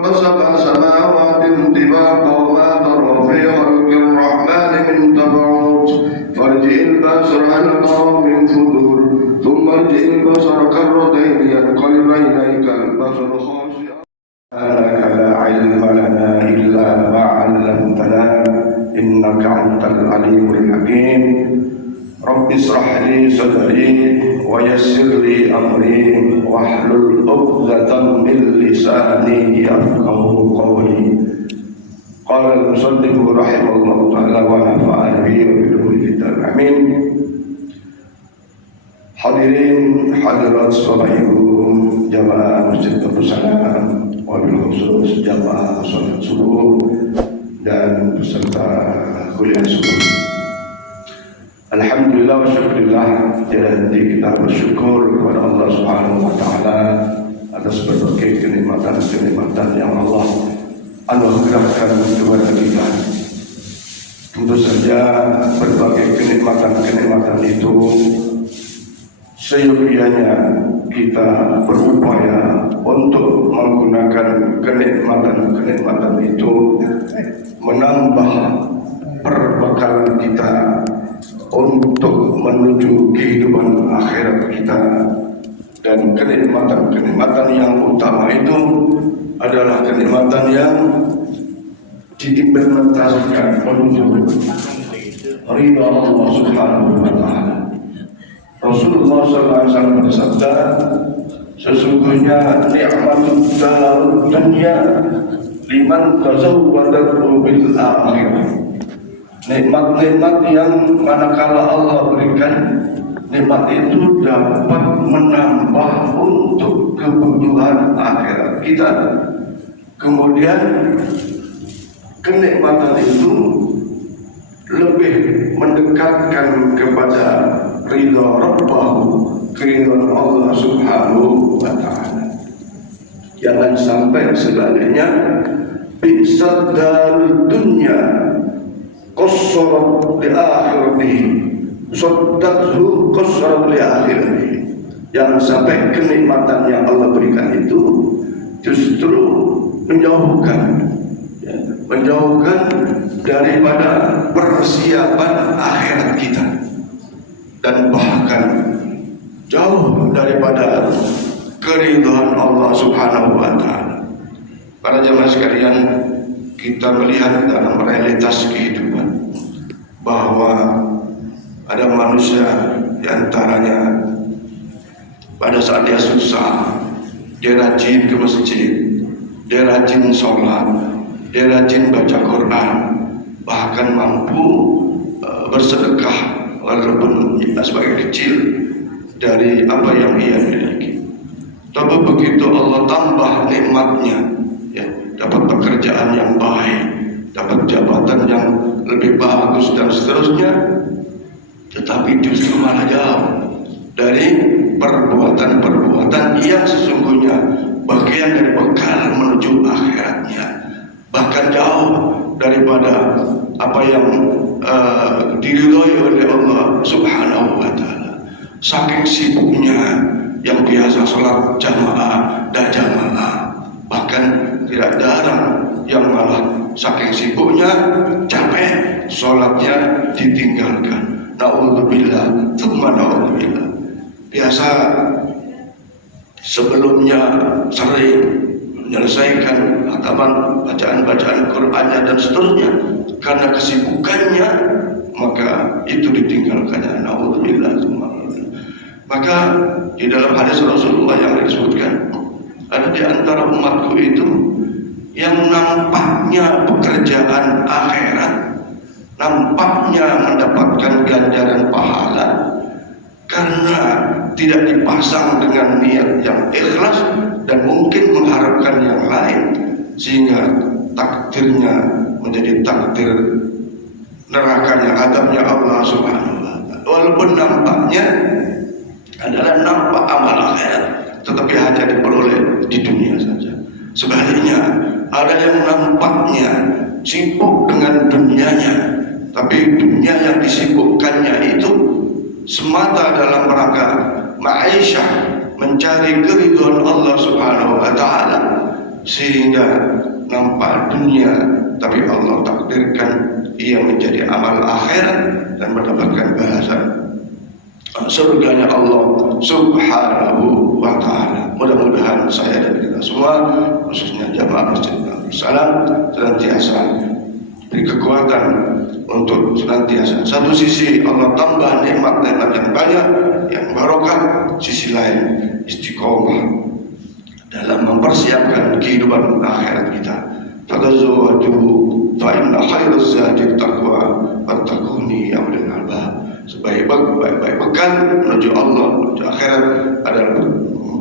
سبع سماوات طباقا وما ترى في خلق الرحمن من تفاوت فارجع البصر هل ترى من فطور ثم ارجع البصر كرتين ينقلب إليك البصر خاسئا سبحانك لا علم لنا إلا ما علمتنا إنك أنت العليم الحكيم رب اشرح لي صدري ويسر لي أمري واحلل عقدة من لساني يفقهوا قولي. قال المصنف رحمه الله تعالى ونفعني به وبعلومه في الدار آمين. Hadirin hadirat salahum jamaah Masjid Darussalam, wabil khusus jamaah salat subuh dan peserta kuliah subuh. Alhamdulillah wa syukurillah, jadi kita bersyukur kepada Allah Subhanahu wa Ta'ala atas berbagai kenikmatan-kenikmatan yang Allah anugerahkan kepada kita. Tentu saja berbagai kenikmatan-kenikmatan itu seyogianya kita berupaya untuk menggunakan kenikmatan-kenikmatan itu menambah perbekalan kita untuk menuju kehidupan akhirat kita. Dan kenikmatan-kenikmatan yang utama itu adalah kenikmatan yang diimplementasikan menuju ridha Allah Subhanahu wa Ta'ala. Rasulullah SAW bersabda, sesungguhnya nikmatud dunya liman tazawwadahu bil akhirah. Nikmat-nikmat yang manakala Allah berikan, nikmat itu dapat menambah untuk kebutuhan akhirat kita. Kemudian kenikmatan itu lebih mendekatkan kepada ridha Rabbahu, keridhaan Allah Subhanahu wa Ta'ala. Jangan sampai sebaliknya bi'sad darud dunya qassarat li akhiratihi saddaqhu qassarat li akhiratihi. Jangan sampai kenikmatan yang Allah berikan itu justru menjauhkan daripada persiapan akhirat kita, dan bahkan jauh daripada keridhaan Allah Subhanahu wa Ta'ala. Para jemaah sekalian, kita melihat dalam realitas kehidupan bahwa ada manusia diantaranya pada saat dia susah, dia rajin ke masjid, dia rajin sholat, dia rajin baca Quran, bahkan mampu bersedekah walaupun sebagai kecil dari apa yang ia miliki. Tapi begitu Allah tambah nikmatnya, ya, dapat pekerjaan yang baik, dapat jabatan yang lebih bagus dan seterusnya, tetapi justru malah jauh dari perbuatan-perbuatan yang sesungguhnya bagian dari bekal menuju akhiratnya, bahkan jauh daripada apa yang diridhoi oleh Allah Subhanahu wa Ta'ala. Saking sibuknya yang biasa sholat jamaah dan jamaah, bahkan tidak jarang yang malah saking sibuknya capek sholatnya ditinggalkan. Na'udzubillah, tsumma na'udzubillah. Biasa sebelumnya sering menyelesaikan hataman bacaan-bacaan Qur'annya dan seterusnya, karena kesibukannya maka itu ditinggalkannya. Na'udzubillah, tsumma na'udzubillah. Maka di dalam hadis Rasulullah yang disebutkan, ada di antara umatku itu yang nampaknya pekerjaan akhirat, nampaknya mendapatkan ganjaran pahala karena tidak dipasang dengan niat yang ikhlas dan mungkin mengharapkan yang lain, sehingga takdirnya menjadi takdir nerakanya, adabnya Allah Subhanahu wa Ta'ala. Walaupun nampaknya adalah nampak amal akhirat, tetapi hanya diperoleh di dunia saja. Sebaliknya, ada yang nampaknya sibuk dengan dunianya, tapi dunia yang disibukkannya itu semata dalam rangka ma'isyah, mencari keridhaan Allah Subhanahu wa Ta'ala, sehingga nampak dunia, tapi Allah takdirkan ia menjadi amal akhirat dan mendapatkan balasan surganya Allah Subhanahu wa ta'ala. Mudah-mudahan saya dan kita semua, khususnya jamaah Masjid Nurul Salam, senantiasa beri kekuatan untuk senantiasa satu sisi Allah tambah nikmat-nikmat yang banyak yang barokah, sisi lain istiqomah dalam mempersiapkan kehidupan akhirat kita. Tazawwaju fa inna khairaz zadi taqwa wattaquni ya ulil albab. Sebaik-baik bekal menuju Allah, menuju akhirat adalah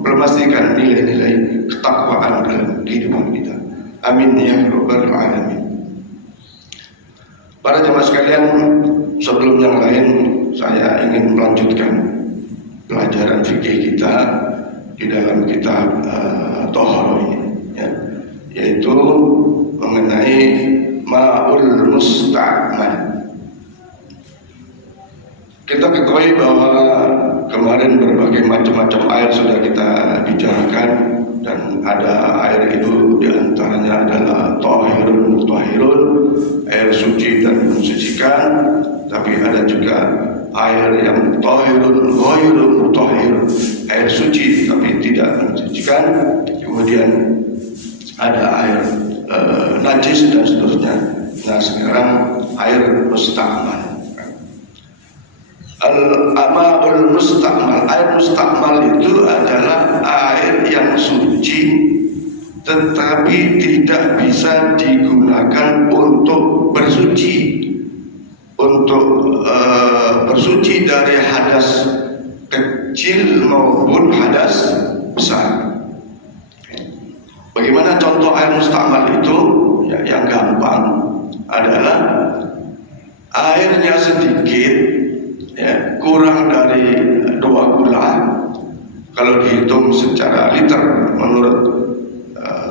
memastikan nilai-nilai ketakwaan dalam kehidupan kita. Amin ya rabbal alamin. Para jemaah sekalian, sebelum yang lain saya ingin melanjutkan pelajaran fikih kita di dalam kitab Toharo ini, ya, yaitu mengenai ma'ul musta'mal. Kita ketahui bahwa kemarin berbagai macam-macam air sudah kita bicarakan, dan ada air itu diantaranya adalah tahirun mutahhirun, air suci dan mensucikan, tapi ada juga air yang tahirun ghairun mutahhir, air suci tapi tidak mensucikan, kemudian ada air najis dan seterusnya. Nah, sekarang air musta'mal. Al-ma'ul musta'mal, air musta'mal itu adalah air yang suci tetapi tidak bisa digunakan untuk bersuci, untuk bersuci dari hadas kecil maupun hadas besar. Bagaimana contoh air musta'mal itu? Ya, yang gampang adalah airnya sedikit, ya, kurang dari 2 gula. Kalau dihitung secara liter menurut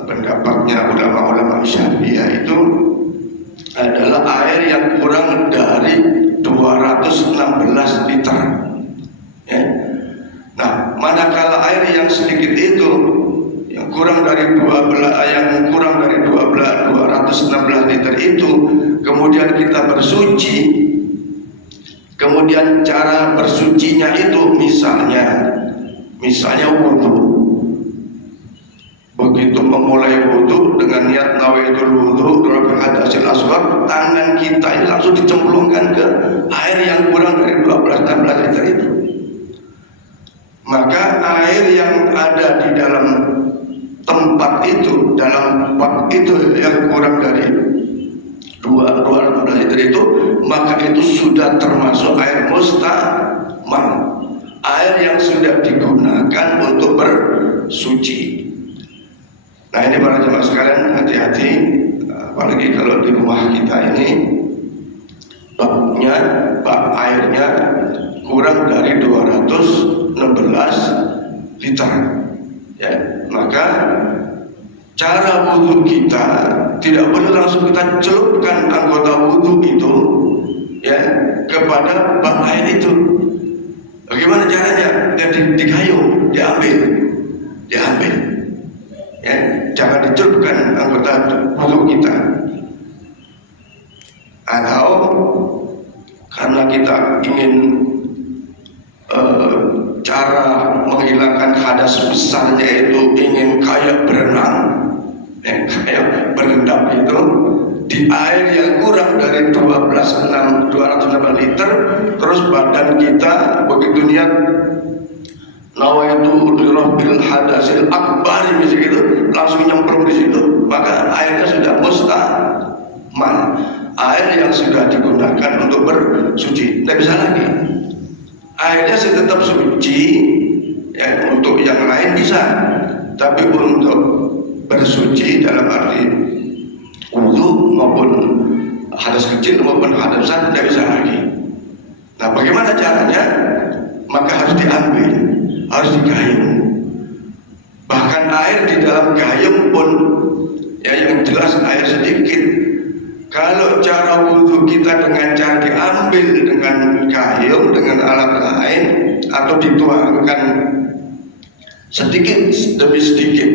pendapatnya ulama-ulama Syafi'iyah itu adalah air yang kurang dari 216 liter, ya. Nah, manakala air yang sedikit itu yang kurang dari 216 liter itu kemudian kita bersuci, kemudian cara bersucinya itu misalnya wudhu. Begitu memulai wudhu dengan niat nawaitul wudhu rafi hadasil asghar, tangan kita ini langsung dicemplungkan ke air yang kurang dari 12-16 liter itu. Maka air yang ada di dalam tempat itu, dalam bak itu yang kurang dari 216 liter itu, maka itu sudah termasuk air musta'mal, air yang sudah digunakan untuk bersuci. Nah, ini para jemaah sekalian, hati-hati, apalagi kalau di rumah kita ini bak airnya kurang dari 216 liter, ya, maka cara wudhu kita tidak boleh langsung kita celupkan anggota wudhu itu, ya, kepada bak air itu. Bagaimana caranya? Digayung, diambil, ya, jangan dicelupkan anggota wudhu kita. Atau karena kita ingin cara menghilangkan hadas besarnya itu ingin kayak berenang, kayak berendam itu di air yang kurang dari 216 liter, terus badan kita begitu niat nawaitu lirabbil hadasil akbar gitu, langsung nyemplung di situ, maka airnya sudah musta'mal, air yang sudah digunakan untuk bersuci. Tidak bisa lagi, airnya tetap suci, ya, untuk yang lain bisa, tapi untuk bersuci dalam arti wudhu maupun hadas kecil maupun hadas besar tidak bisa lagi. Nah, bagaimana caranya? Maka harus diambil, harus digayung. Bahkan air di dalam gayung pun, ya, yang jelas air sedikit. Kalau cara wudhu kita dengan cara diambil dengan gayung, dengan alat lain, atau dituangkan sedikit demi sedikit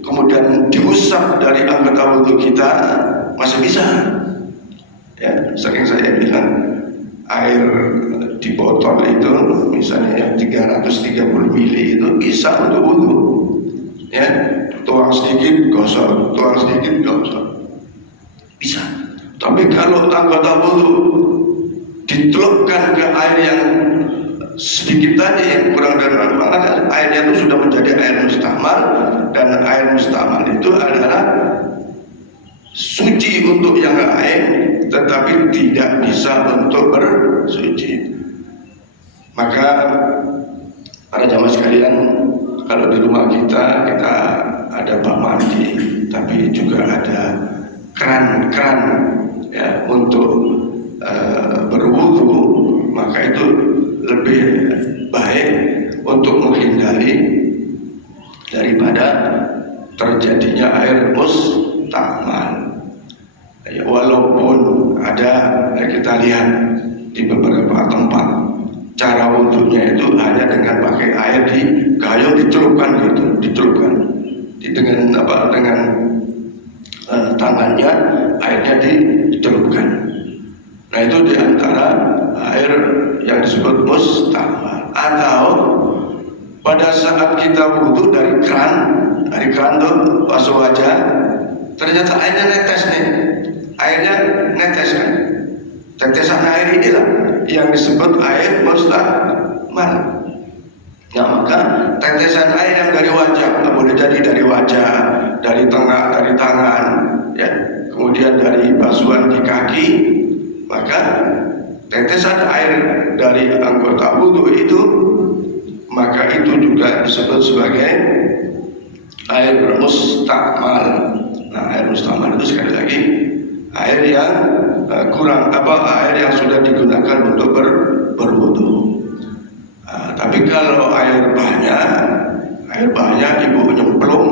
ke kemudian diusap dari anggota wudhu kita, masih bisa. Ya, sering saya bilang air di botol itu misalnya yang 330 mili itu bisa untuk wudhu. Ya, tuang sedikit gosok, tuang sedikit gosok, bisa. Tapi kalau anggota wudhu ditelupkan ke air yang sedikit tadi yang kurang dari maka airnya itu sudah menjadi air mustamal, dan air mustamal itu adalah suci untuk yang lain tetapi tidak bisa untuk bersuci. Maka para jamaah sekalian, kalau di rumah kita ada bak mandi tapi juga ada keran ya untuk berwudu, maka itu lebih baik untuk menghindari daripada terjadinya air mustamal. Ya, walaupun ada kita lihat di beberapa tempat cara wudhunya itu hanya dengan pakai air di gayung dicelupkan gitu, dengan tangannya airnya dicelupkan. Nah itu diantara air yang disebut mustamal. Atau pada saat kita wudhu dari keran tuh basuh wajah, ternyata airnya netes nih, airnya netes kan, tetesan air inilah yang disebut air mustamal. Nah maka tetesan air yang dari wajah, boleh jadi dari wajah, dari tengah, dari tangan, ya, kemudian dari basuhan di kaki, maka tetesan air dari anggota wudhu itu, maka itu juga disebut sebagai air mustamal. Nah air mustamal itu sekali lagi air yang air yang sudah digunakan untuk berwudhu. Tapi kalau air banyak ibu nyemplung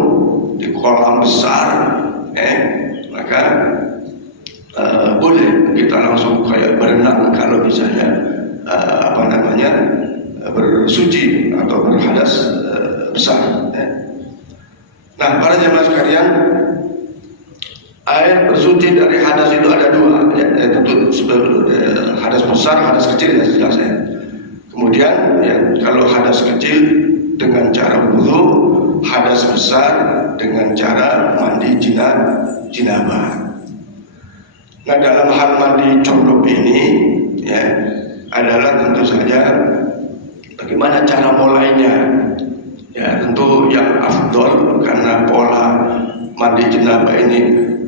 di kolam besar, maka boleh kita langsung kayak berenang kalau misalnya bersuci atau berhadas besar. Nah para jemaah sekalian, air bersuci dari hadas itu ada dua, ya, tentu hadas besar, hadas kecil ya jelasnya. Kemudian ya, kalau hadas kecil dengan cara wudhu, hadas besar dengan cara mandi jinabah. Nah dalam hal mandi junub ini ya adalah tentu saja bagaimana cara mulainya. Ya tentu yang afdol, karena pola mandi jenabah ini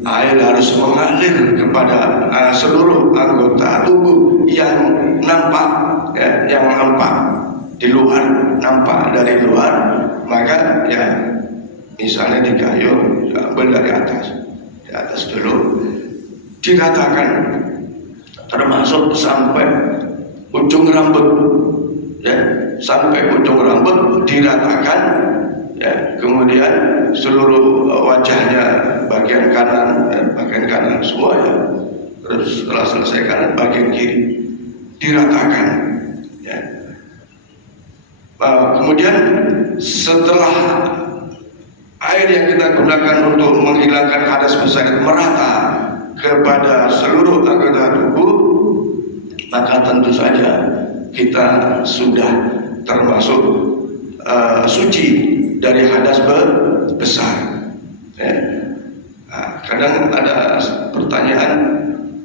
air harus mengalir kepada seluruh anggota tubuh yang nampak, ya, yang nampak di luar, nampak dari luar, maka ya misalnya di gayung ambil dari atas dulu, diratakan termasuk sampai ujung rambut, ya, sampai ujung rambut diratakan, ya, kemudian seluruh wajahnya bagian kanan semua, ya, terus setelah selesai kanan bagian kiri diratakan, ya. Kemudian setelah air yang kita gunakan untuk menghilangkan hadas besar merata kepada seluruh anggota tubuh, maka tentu saja kita sudah termasuk suci dari hadas besar. Ya. Nah, kadang ada pertanyaan,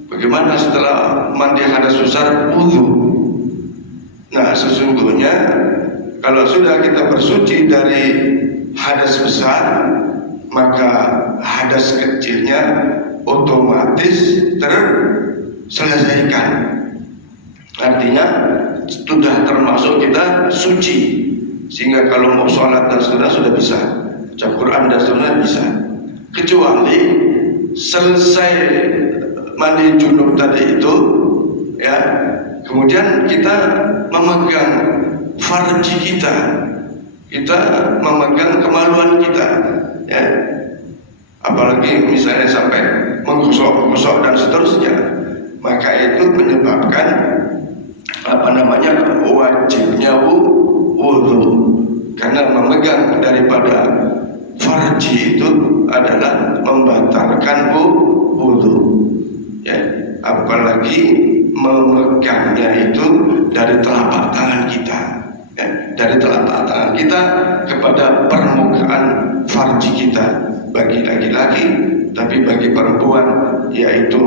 bagaimana setelah mandi hadas besar wudhu? Nah sesungguhnya kalau sudah kita bersuci dari hadas besar, maka hadas kecilnya otomatis terselesaikan. Artinya sudah termasuk kita suci, sehingga kalau mau sholat dan sudah bisa, baca Quran dan sunnah bisa. Kecuali selesai mandi junub tadi itu, ya, kemudian kita memegang farji kita memegang kemaluan kita, ya, apalagi misalnya sampai menggosok dan seterusnya, maka itu menyebabkan wajibnya wudhu, karena memegang daripada farji itu adalah membatalkan wudu, ya. Apalagi memegangnya itu dari telapak tangan kita, ya. Dari telapak tangan kita kepada permukaan farji kita bagi laki-laki, tapi bagi perempuan yaitu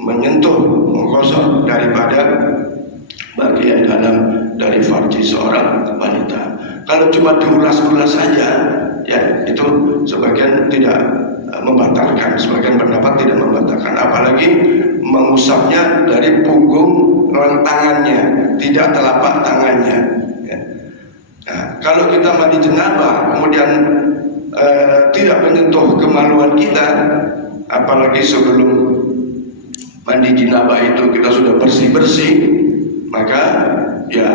menyentuh, menggosok daripada bagian dalam dari farji seorang wanita. Kalau cuma diulas-ulas saja, ya itu sebagian tidak membatalkan, sebagian pendapat tidak membatalkan, apalagi mengusapnya dari punggung tangannya, tidak telapak tangannya, ya. Nah, kalau kita mandi janabah kemudian tidak menyentuh kemaluan kita, apalagi sebelum mandi janabah itu kita sudah bersih-bersih, maka ya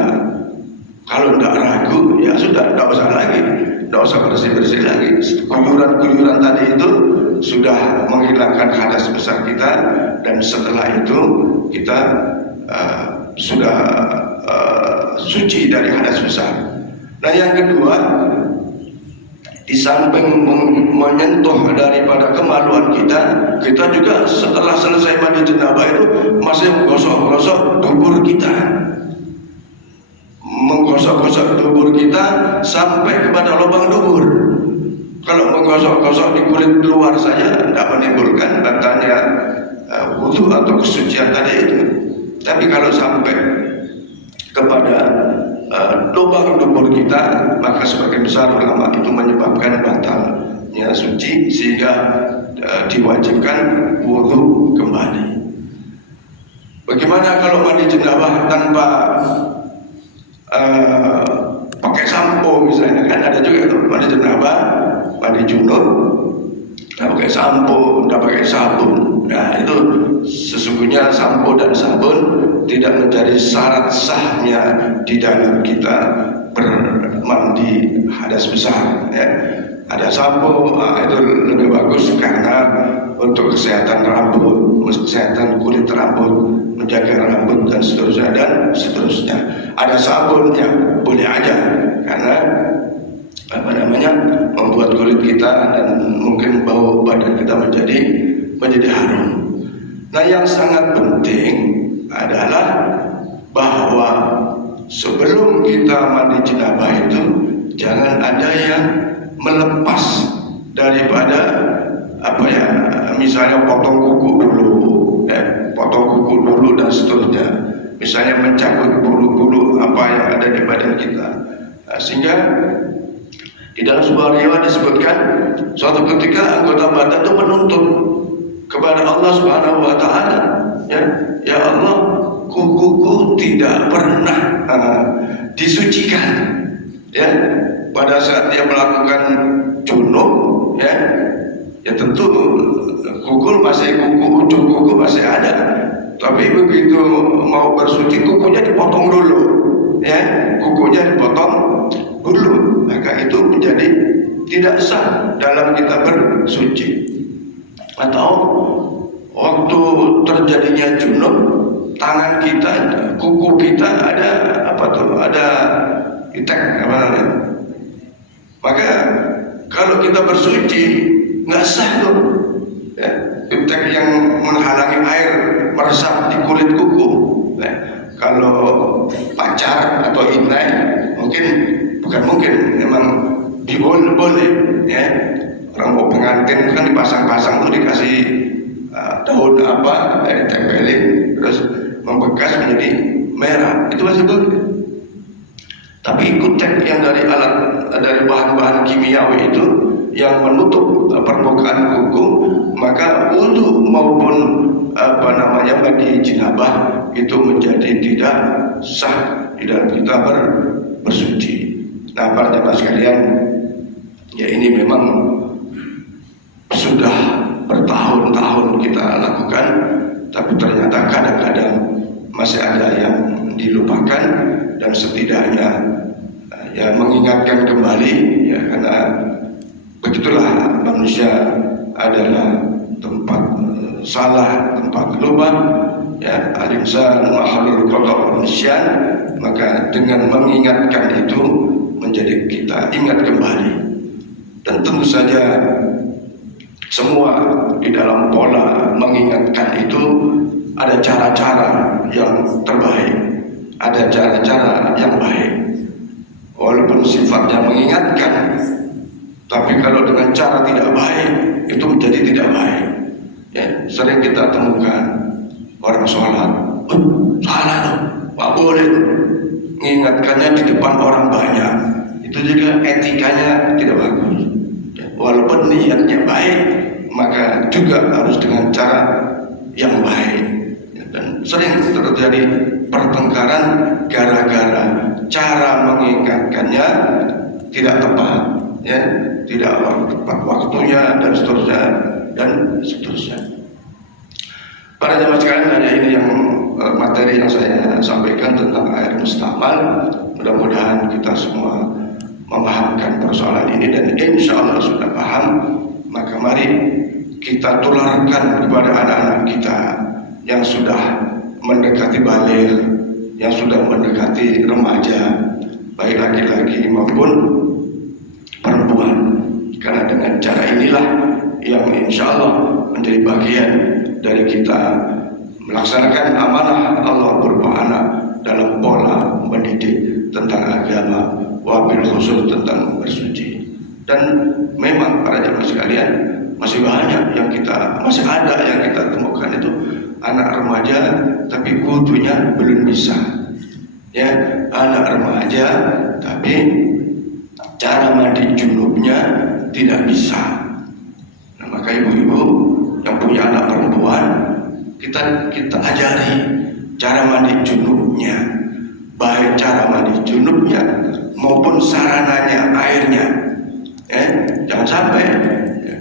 kalau tidak ragu ya sudah, tidak usah lagi, tidak usah bersih-bersih lagi. Kuyuran-kuyuran tadi itu sudah menghilangkan hadas besar kita, dan setelah itu kita sudah suci dari hadas besar. Nah, yang kedua, di samping menyentuh daripada kemaluan kita, kita juga setelah selesai mandi janabah itu masih menggosok-gosok dubur kita, menggosok-gosok dubur kita sampai kepada lubang dubur. Kalau menggosok-gosok di kulit luar saja tidak menimbulkan tandanya wudu atau kesucian tadi itu. Tapi kalau sampai kepada lubang dubur kita, maka sebagian besar ulama itu menyebabkan batalnya suci, sehingga diwajibkan wudu kembali. Bagaimana kalau mandi janabah tanpa pakai sampo misalnya? Kan ada juga tuh mandi janabah, mandi junub, nggak pakai sampo, nggak pakai sabun. Nah, itu sesungguhnya sampo dan sabun tidak menjadi syarat sahnya di dalam kita bermandi hadas besar, ya. Ada sampo, itu lebih bagus karena untuk kesehatan rambut, kesehatan kulit rambut, menjaga rambut dan seterusnya. Ada sabun yang boleh aja karena membuat kulit kita dan mungkin bau badan kita menjadi harum. Nah, yang sangat penting adalah bahwa sebelum kita mandi janabah itu jangan ada yang melepas daripada misalnya potong kuku dulu dan seterusnya, misalnya mencabut bulu-bulu apa yang ada di badan kita. Nah, sehingga di dalam sebuah riwayat disebutkan suatu ketika anggota badan itu menuntut kepada Allah Subhanahu wa Ta'ala, ya Allah, kukuku tidak pernah disucikan, ya. Pada saat dia melakukan junub, ya tentu ujung kuku masih ada, tapi begitu mau bersuci kukunya dipotong dulu, ya, kukunya dipotong dulu, maka itu menjadi tidak sah dalam kita bersuci. Atau waktu terjadinya junub, tangan kita, kuku kita ada itek maka kalau kita bersuci nggak sah tuh, ya, itek yang menghalangi air meresap di kulit kuku. Nah, kalau pacar atau inai memang boleh, ya. Orang mau pengantin kan dipasang-pasang tuh, dikasih daun ditempelin terus membekas menjadi merah, itu masih boleh. Tapi kutek yang dari bahan-bahan kimiawi itu yang menutup permukaan kuku, maka wudu maupun mandi janabah itu menjadi tidak sah di dalam kita bersuci. Nah, para jemaah sekalian, ya ini memang sudah bertahun-tahun kita lakukan, tapi ternyata kadang-kadang masih ada yang dilupakan, dan setidaknya ya mengingatkan kembali, ya, karena begitulah manusia adalah tempat salah, tempat lubang, ya, al-insan mahalul khata' nisyan. Maka dengan mengingatkan itu menjadi kita ingat kembali Dan tentu saja semua di dalam pola mengingatkan itu ada cara-cara yang terbaik, ada cara-cara yang baik. Walaupun sifatnya mengingatkan, tapi kalau dengan cara tidak baik itu menjadi tidak baik. Ya, sering kita temukan orang sholat, salah tuh, nggak boleh tuh. Mengingatkannya di depan orang banyak, itu juga etikanya tidak bagus. Walaupun niatnya baik, maka juga harus dengan cara yang baik. Dan sering terjadi pertengkaran gara-gara cara mengingatkannya tidak tepat, ya, tidak tepat waktunya dan seterusnya. Para jemaah sekalian, hanya ini yang materi yang saya sampaikan tentang air mustamal. Mudah-mudahan kita semua memahamkan persoalan ini, dan insya Allah sudah paham. Maka mari kita tularkan kepada anak-anak kita yang sudah mendekati baligh, yang sudah mendekati remaja, baik laki-laki maupun perempuan. Karena dengan cara inilah yang insya Allah menjadi bagian dari kita melaksanakan amanah Allah berupa anak dalam pola mendidik tentang agama, wabil khusus tentang bersuci. Dan memang para jemaah sekalian, masih banyak yang masih ada yang kita temukan itu anak remaja tapi wudunya belum bisa, ya, anak remaja tapi cara mandi junubnya tidak bisa. Nah, maka ibu-ibu yang punya anak perempuan, kita ajari cara mandi junubnya, baik cara mandi junubnya maupun sarananya, airnya. Jangan sampai,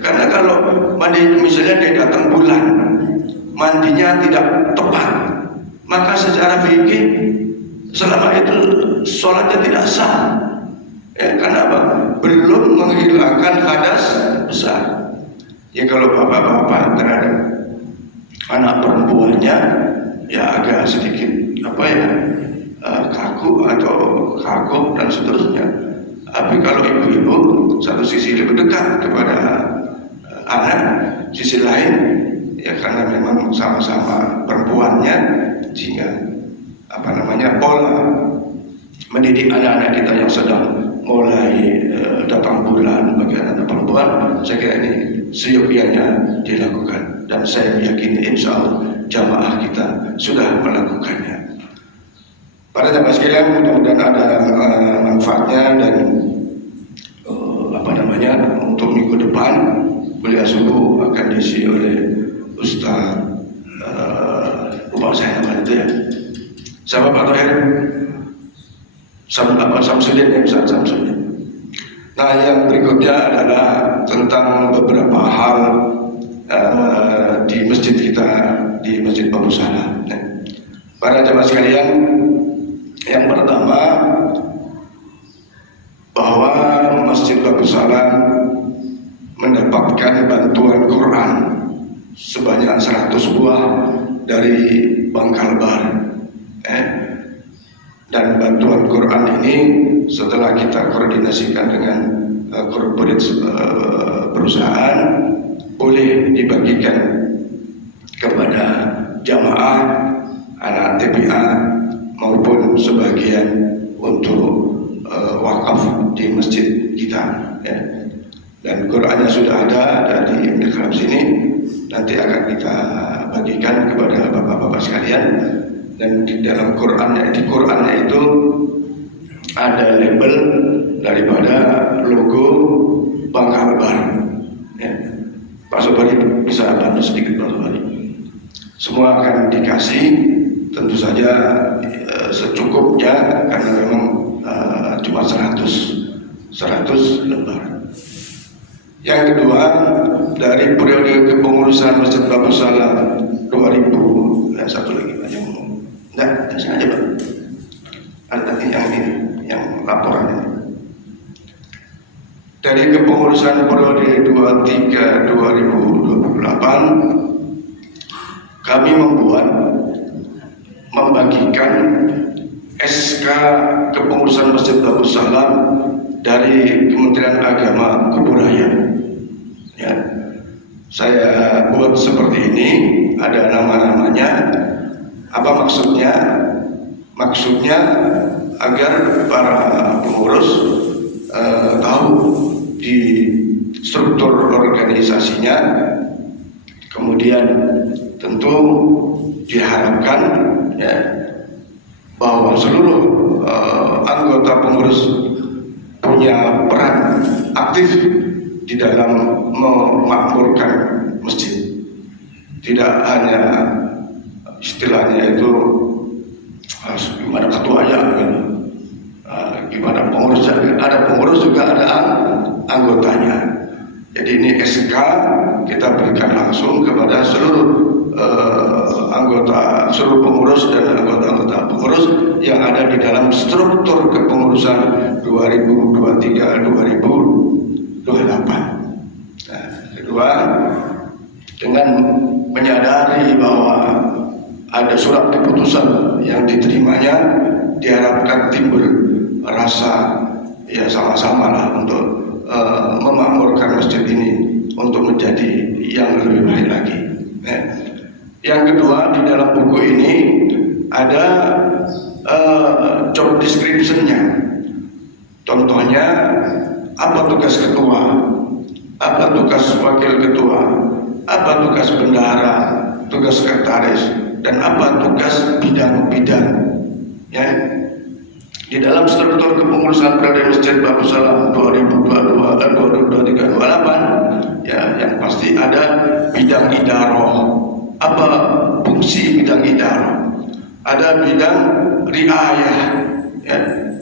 karena kalau mandi misalnya dia datang bulan, mandinya tidak tepat, maka secara fikih selama itu sholatnya tidak sah. Karena apa? Belum menghilangkan hadas besar. Ya, kalau bapak-bapak terhadap anak perempuannya ya agak sedikit kaku atau kagum dan seterusnya. Tapi kalau ibu-ibu satu sisi lebih dekat kepada anak, sisi lain ya karena memang sama-sama perempuannya, sehingga pola mendidik anak-anak kita yang sedang mulai datang bulan bagi anak perempuan, saya kira ini seyogianya dilakukan, dan saya meyakini insya Allah jamaah kita sudah melakukannya. Para jamaah sekalian, mudah-mudahan ada manfaatnya, dan untuk minggu depan kuliah subuh akan diisi oleh Ustaz lupa saya namanya itu ya, siapa Pak Toher? Samsudin ya, Ustaz Samsudin. Nah, yang berikutnya adalah tentang beberapa hal di masjid kita, di Masjid Bagus Salam. Para jemaah sekalian, yang pertama bahwa Masjid Bagus Salam mendapatkan bantuan Quran sebanyak 100 buah dari Bangkalbar. Dan bantuan Quran ini setelah kita koordinasikan dengan corporate perusahaan, boleh dibagikan kepada jamaah, anak TPA maupun sebagian untuk wakaf di masjid kita, ya. Dan Qurannya sudah ada di Mekram sini, nanti akan kita bagikan kepada bapak-bapak sekalian. Dan di dalam Qurannya itu ada label daripada logo Bangkalbar, ya. Pak Sobari bisa bantu sedikit, Pak Sobari. Semua akan dikasih, tentu saja secukupnya, karena memang cuma 100 lembar. Yang kedua, dari periode kepengurusan Masjid Bagus Salam 2000, satu lagi Pak yang ngomong. Enggak, sengaja Pak. Ada yang ini, yang laporan ini. Dari kepengurusan periode 23-2028, kami membagikan SK kepengurusan Masjid Bagus Salam dari Kementerian Agama Kebudayaan. Ya, saya buat seperti ini, ada nama-namanya. Apa maksudnya? Maksudnya agar para pengurus tahu di struktur organisasinya. Kemudian tentu diharapkan ya, bahwa seluruh anggota pengurus punya peran aktif di dalam memakmurkan masjid. Tidak hanya istilahnya itu gimana ketuanya gitu. Gimana pengurus, ada pengurus juga ada anggotanya. Jadi ini SK kita berikan langsung kepada seluruh anggota, seluruh pengurus dan anggota-anggota pengurus yang ada di dalam struktur kepengurusan 2023-2028. Nah, kedua, dengan menyadari bahwa ada surat keputusan yang diterimanya, diharapkan timbul rasa ya sama-sama lah untuk memakmurkan masjid ini untuk menjadi yang lebih baik lagi. Yang kedua, di dalam buku ini ada job description-nya. Contohnya, apa tugas ketua, apa tugas wakil ketua, apa tugas bendahara, tugas sekretaris, dan apa tugas bidang-bidang. Ya. Di dalam struktur kepengurusan periode Masjid Babu Salam 2022-2028 ya, yang pasti ada bidang idaroh. Apa fungsi bidang idaroh? Ada bidang riayah ya.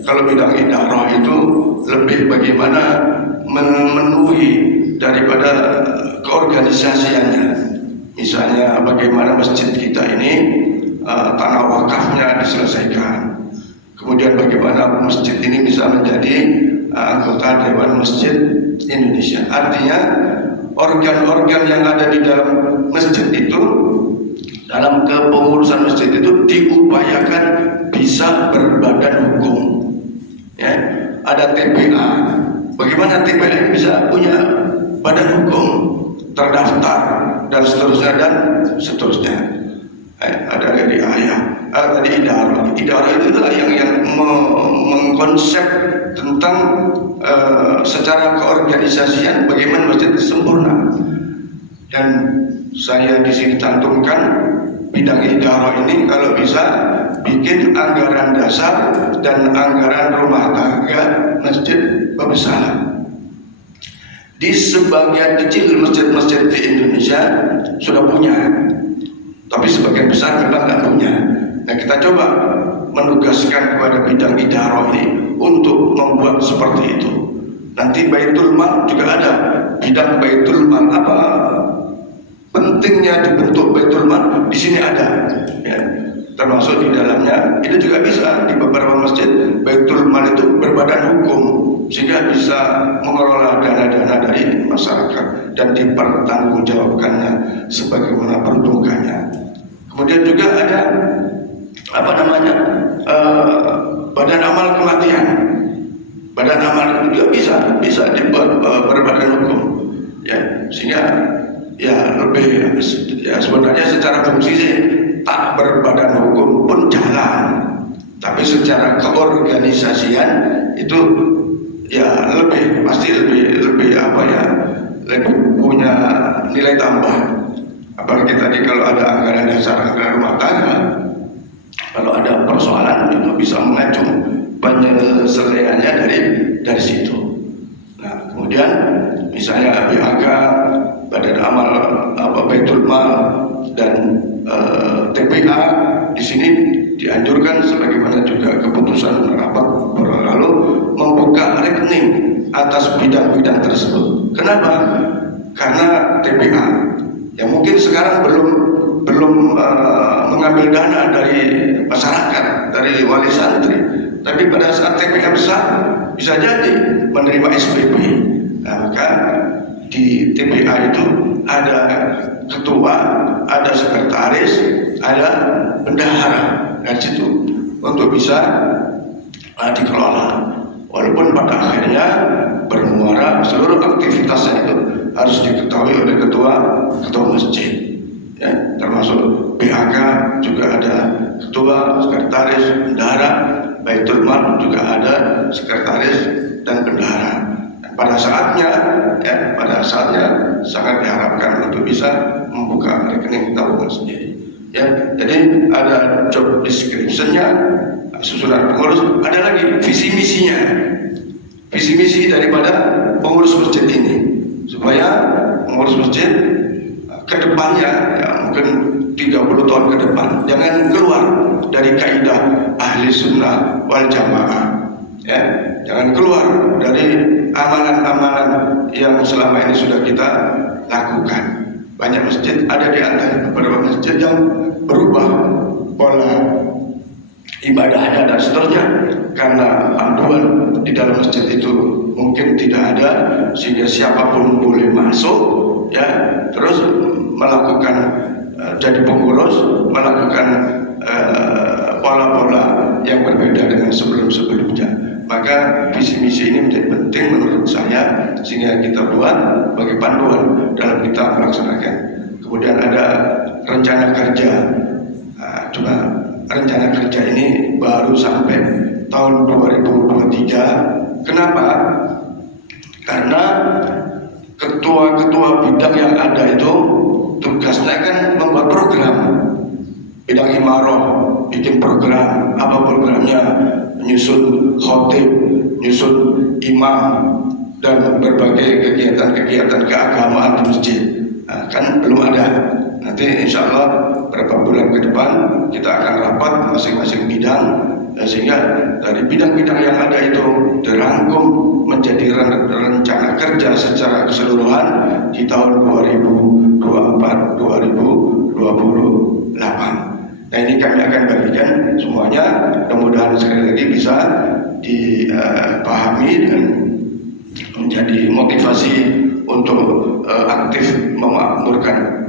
Kalau bidang idaroh itu lebih bagaimana memenuhi daripada keorganisasiannya. Misalnya bagaimana masjid kita ini tanah wakafnya diselesaikan. Kemudian bagaimana masjid ini bisa menjadi anggota Dewan Masjid Indonesia. Artinya organ-organ yang ada di dalam masjid itu, dalam kepengurusan masjid itu diupayakan bisa berbadan hukum. Ya, ada TPA. Bagaimana TPA ini bisa punya badan hukum, terdaftar dan seterusnya. Ada dari ayah. Tadi idarah itu adalah yang mengkonsep tentang secara keorganisasian bagaimana masjid sempurna. Dan saya di sini cantumkan bidang idarah ini kalau bisa bikin anggaran dasar dan anggaran rumah tangga masjid Babu Salam. Di sebagian kecil masjid-masjid di Indonesia sudah punya, tapi sebagian besar memang tidak punya. Nah, kita coba menugaskan kepada bidang idarah ini untuk membuat seperti itu. Nanti Baitul Mal juga ada bidang Baitul Mal, apa pentingnya dibentuk Baitul Mal di sini ada. Ya, termasuk di dalamnya itu juga bisa di beberapa masjid Baitul Mal itu berbadan hukum sehingga bisa mengelola dana-dana dari masyarakat dan dipertanggungjawabkannya sebagaimana peruntukannya. Kemudian juga ada badan amal kematian. Badan amal juga bisa dibuat berbadan hukum. Ya, sehingga ya lebih ya sebenarnya secara fungsi sih tak berbadan hukum pun jalan, tapi secara keorganisasian itu ya pasti lebih lebih punya nilai tambah. Apalagi tadi kalau ada anggaran dasar, anggaran rumah tangga, kalau ada persoalan itu bisa mengacu penyelesaiannya dari situ. Nah, kemudian misalnya BHK, Badan Amal Baitul Mal dan TPA di sini dianjurkan sebagaimana juga keputusan rapat lalu membuka rekening atas bidang-bidang tersebut. Kenapa? Karena TPA yang mungkin sekarang belum mengambil dana dari masyarakat, dari wali santri, tapi pada saat TPA besar bisa jadi menerima SPP. Nah, maka di TPA itu ada ketua, ada sekretaris, ada bendahara dari situ untuk bisa dikelola. walaupun pada akhirnya bermuara seluruh aktivitasnya itu harus diketahui oleh ketua masjid, ya, termasuk BHK juga ada ketua, sekretaris, bendahara, Baitul Mal juga ada sekretaris dan bendahara. Pada saatnya sangat diharapkan untuk bisa membuka rekening tabungan sendiri. Ya, jadi ada job description-nya, susunan pengurus, ada lagi visi misinya, visi misi daripada pengurus masjid ini, supaya pengurus masjid ke depannya, ya mungkin 30 tahun ke depan, jangan keluar dari kaidah ahli sunnah wal jamaah, ya, jangan keluar dari amalan-amalan yang selama ini sudah kita lakukan. Banyak masjid, ada di antara beberapa masjid yang berubah pola ibadahnya dan seterusnya karena panduan di dalam masjid itu mungkin tidak ada, sehingga siapapun boleh masuk, ya, terus melakukan jadi pengurus, melakukan pola-pola yang berbeda dengan sebelum-sebelumnya. Maka visi misi ini menjadi penting menurut saya, sehingga kita buat bagi panduan dalam kita melaksanakan. Kemudian ada rencana kerja. Cuma rencana kerja ini baru sampai tahun 2023. Kenapa? Karena ketua-ketua bidang yang ada itu tugasnya kan membuat program. Bidang imarah bikin program, apa programnya? Menyusun khotib, menyusun imam, dan berbagai kegiatan-kegiatan keagamaan di masjid. Kan belum ada. Nanti insya Allah beberapa bulan ke depan kita akan rapat masing-masing bidang, sehingga dari bidang-bidang yang ada itu dirangkum menjadi rencana kerja secara keseluruhan di tahun 2024-2028. Nah, ini kami akan bagikan semuanya, mudah-mudahan sekali lagi bisa dipahami dan menjadi motivasi untuk aktif memakmurkan